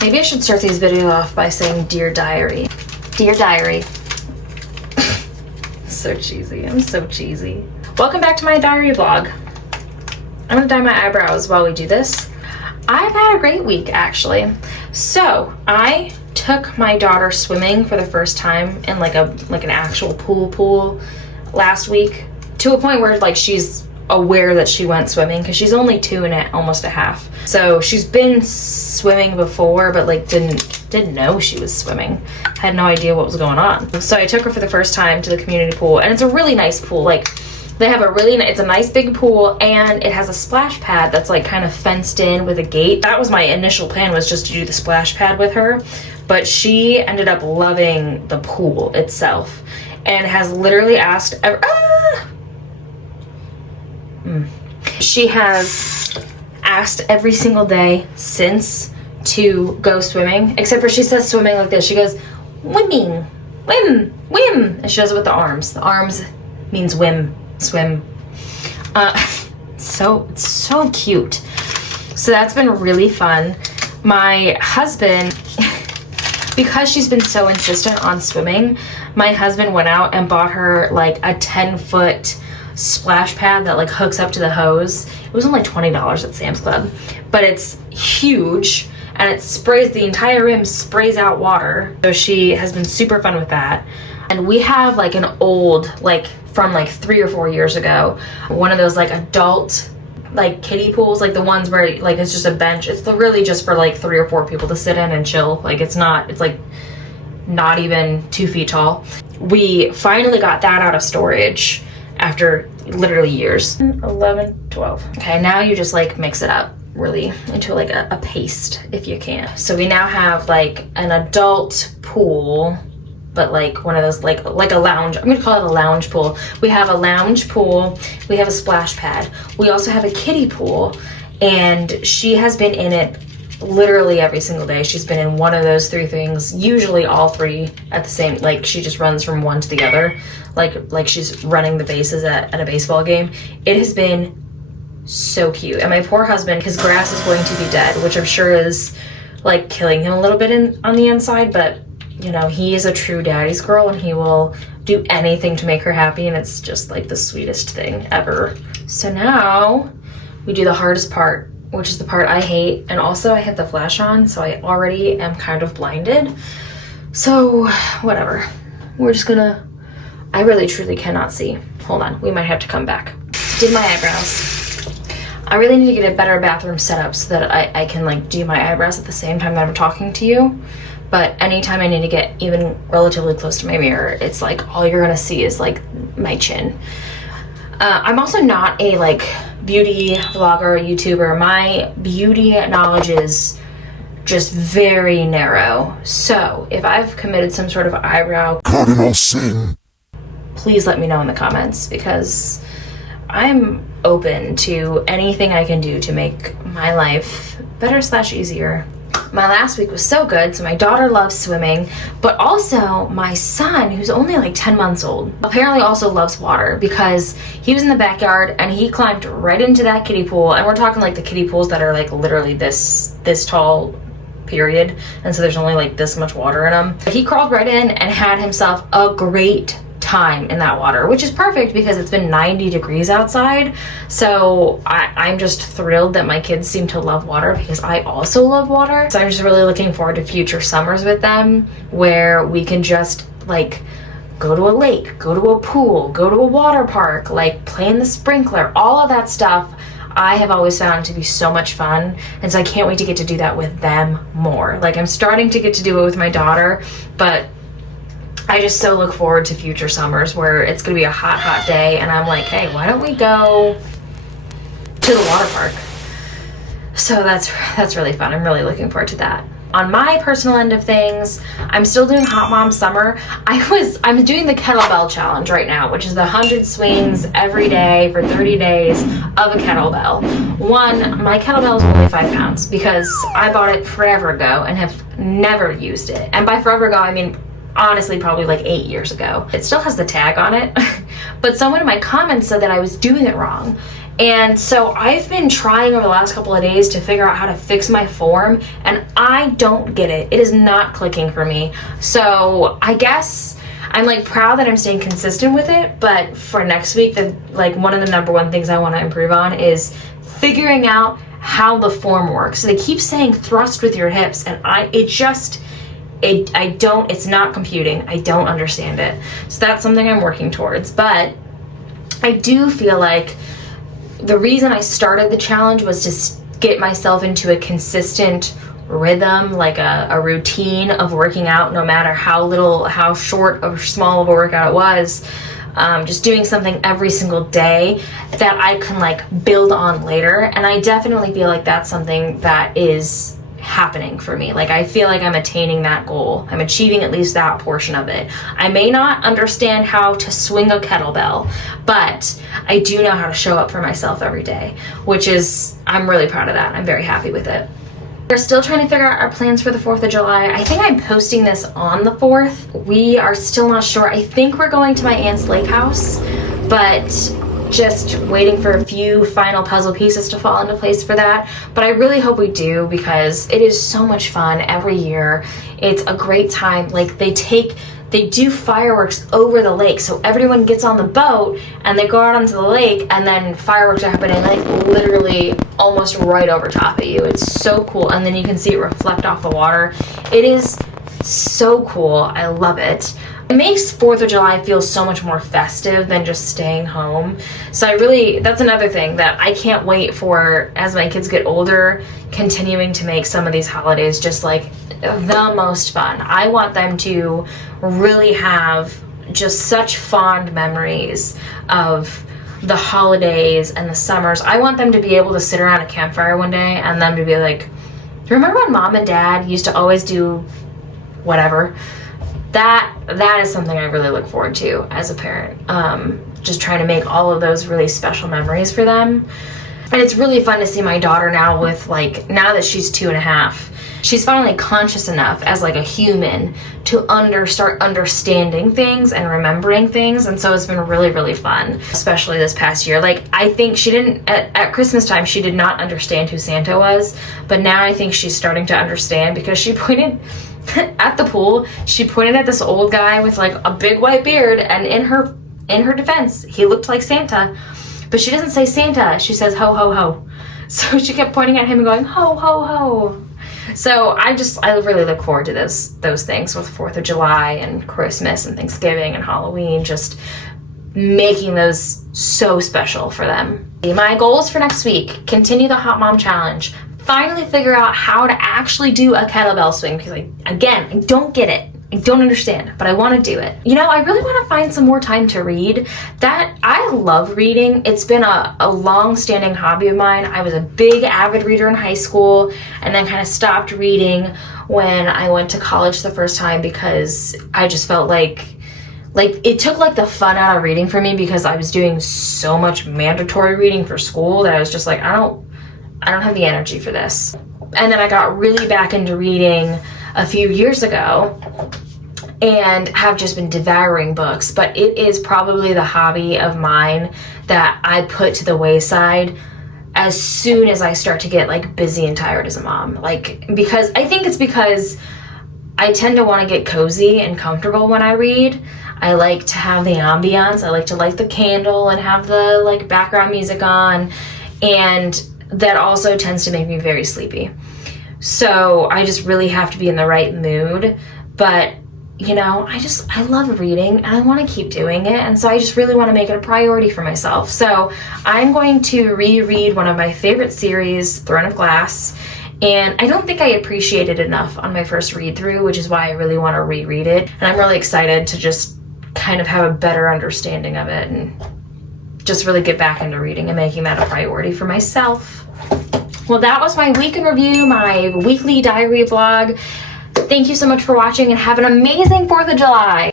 Maybe I should start these videos off by saying Dear Diary. Dear Diary. So cheesy. I'm so cheesy. Welcome back to my diary vlog. I'm gonna dye my eyebrows while we do this. I've had a great week, actually. So I took my daughter swimming for the first time in like an actual pool last week, to a point where like she's aware that she went swimming, because she's only 2 and almost a half. So she's been swimming before, but like didn't know she was swimming. Had no idea what was going on. So I took her for the first time to the community pool, and it's a really nice pool. Like they have it's a nice big pool, and it has a splash pad that's like kind of fenced in with a gate. That was my initial plan, was just to do the splash pad with her, but she ended up loving the pool itself and has literally asked She has asked every single day since to go swimming, except for she says swimming like this. She goes, "Swimming, whim, whim," and she does it with the arms. The arms means whim, swim. So it's so cute. So that's been really fun. My husband, because she's been so insistent on swimming, my husband went out and bought her like a 10-foot splash pad that like hooks up to the hose. It was only $20 at Sam's Club, but it's huge and it sprays, the entire rim sprays out water. So she has been super fun with that. And we have like an old, like from like 3 or 4 years ago, one of those like adult like kiddie pools, like the ones where like it's just a bench. It's really just for like 3 or 4 people to sit in and chill. Like it's like not even 2 feet tall. We finally got that out of storage after literally years. 11, 12. Okay, now you just like mix it up really into like a paste if you can. So we now have like an adult pool, but like one of those like a lounge. I'm gonna call it a lounge pool. We have a lounge pool, we have a splash pad. We also have a kiddie pool, and she has been in it literally every single day. She's been in one of those 3 things, usually all 3 at the same, like she just runs from one to the other, like she's running the bases at a baseball game. It has been so cute. And my poor husband, his grass is going to be dead, which I'm sure is like killing him a little bit on the inside, but you know, he is a true daddy's girl and he will do anything to make her happy, and it's just like the sweetest thing ever. So now we do the hardest part, which is the part I hate, and also I had the flash on, so I already am kind of blinded. So whatever, we're just gonna, I really truly cannot see. Hold on, we might have to come back. Did my eyebrows. I really need to get a better bathroom setup so that I can like do my eyebrows at the same time that I'm talking to you. But anytime I need to get even relatively close to my mirror, it's like all you're gonna see is like my chin. I'm also not a like beauty vlogger, YouTuber. My beauty knowledge is just very narrow. So if I've committed some sort of eyebrow cardinal sin, please let me know in the comments, because I'm open to anything I can do to make my life better / easier. My last week was so good. So my daughter loves swimming, but also my son, who's only like 10 months old, apparently also loves water, because he was in the backyard and he climbed right into that kiddie pool. And we're talking like the kiddie pools that are like literally this tall, period. And so there's only like this much water in them. He crawled right in and had himself a great time in that water, which is perfect because it's been 90 degrees outside. So I'm just thrilled that my kids seem to love water, because I also love water. So I'm just really looking forward to future summers with them, where we can just like go to a lake, go to a pool, go to a water park, like play in the sprinkler, all of that stuff. I have always found to be so much fun, and so I can't wait to get to do that with them more. Like I'm starting to get to do it with my daughter, but I just so look forward to future summers where it's gonna be a hot day and I'm like, hey, why don't we go to the water park? So that's really fun. I'm really looking forward to that. On my personal end of things, I'm still doing Hot Mom Summer. I'm doing the kettlebell challenge right now, which is the 100 swings every day for 30 days of a kettlebell. My kettlebell is only 5 pounds because I bought it forever ago and have never used it. And by forever ago, I mean honestly probably like 8 years ago. It still has the tag on it, but someone in my comments said that I was doing it wrong. And so I've been trying over the last couple of days to figure out how to fix my form, and I don't get it. It is not clicking for me. So I guess I'm like proud that I'm staying consistent with it, but for next week, one of the number one things I want to improve on is figuring out how the form works. So they keep saying thrust with your hips, and it's not computing. I don't understand it. So that's something I'm working towards. But I do feel like the reason I started the challenge was to get myself into a consistent rhythm, like a routine of working out, no matter how short or small of a workout it was. Just doing something every single day that I can like build on later. And I definitely feel like that's something that is happening for me. Like I feel like I'm attaining that goal. I'm achieving at least that portion of it. I may not understand how to swing a kettlebell, but I do know how to show up for myself every day, I'm really proud of that. I'm very happy with it. We're still trying to figure out our plans for the 4th of July. I think I'm posting this on the 4th. We are still not sure. I think we're going to my aunt's lake house, but just waiting for a few final puzzle pieces to fall into place for that. But I really hope we do, because it is so much fun every year. It's a great time. Like they do fireworks over the lake, so everyone gets on the boat and they go out onto the lake, and then fireworks are happening like literally almost right over top of you. It's so cool, and then you can see it reflect off the water. It is so cool. I love it. It makes 4th of July feel so much more festive than just staying home. So that's another thing that I can't wait for as my kids get older, continuing to make some of these holidays just like the most fun. I want them to really have just such fond memories of the holidays and the summers. I want them to be able to sit around a campfire one day and them to be like, remember when mom and dad used to always do whatever? That is something I really look forward to as a parent. Just trying to make all of those really special memories for them. And it's really fun to see my daughter now now that she's 2.5, she's finally conscious enough as like a human to start understanding things and remembering things. And so it's been really, really fun, especially this past year. Like I think she didn't, at Christmas time, she did not understand who Santa was, but now I think she's starting to understand, because she pointed at the pool, she pointed at this old guy with like a big white beard, and in her defense, he looked like Santa, but she doesn't say Santa, she says ho ho ho. So she kept pointing at him and going ho ho ho. So I really look forward to those things with 4th of July and Christmas and Thanksgiving and Halloween, just making those so special for them. My goals for next week: continue the Hot Mom Challenge, finally figure out how to actually do a kettlebell swing, because I don't get it. I don't understand, but I want to do it. I really want to find some more time to read. I love reading. It's been a long-standing hobby of mine. I was a big avid reader in high school, and then kind of stopped reading when I went to college the first time, because I just felt like it took like the fun out of reading for me, because I was doing so much mandatory reading for school that I was just like, I don't have the energy for this. And then I got really back into reading a few years ago and have just been devouring books. But it is probably the hobby of mine that I put to the wayside as soon as I start to get like busy and tired as a mom. Because I tend to want to get cozy and comfortable when I read. I like to have the ambiance. I like to light the candle and have the like background music on. And that also tends to make me very sleepy. So I just really have to be in the right mood. But, I love reading and I want to keep doing it. And so I just really want to make it a priority for myself. So I'm going to reread one of my favorite series, Throne of Glass. And I don't think I appreciated it enough on my first read through, which is why I really want to reread it. And I'm really excited to just kind of have a better understanding of it and just really get back into reading and making that a priority for myself. Well, that was my week in review, my weekly diary vlog. Thank you so much for watching, and have an amazing 4th of July.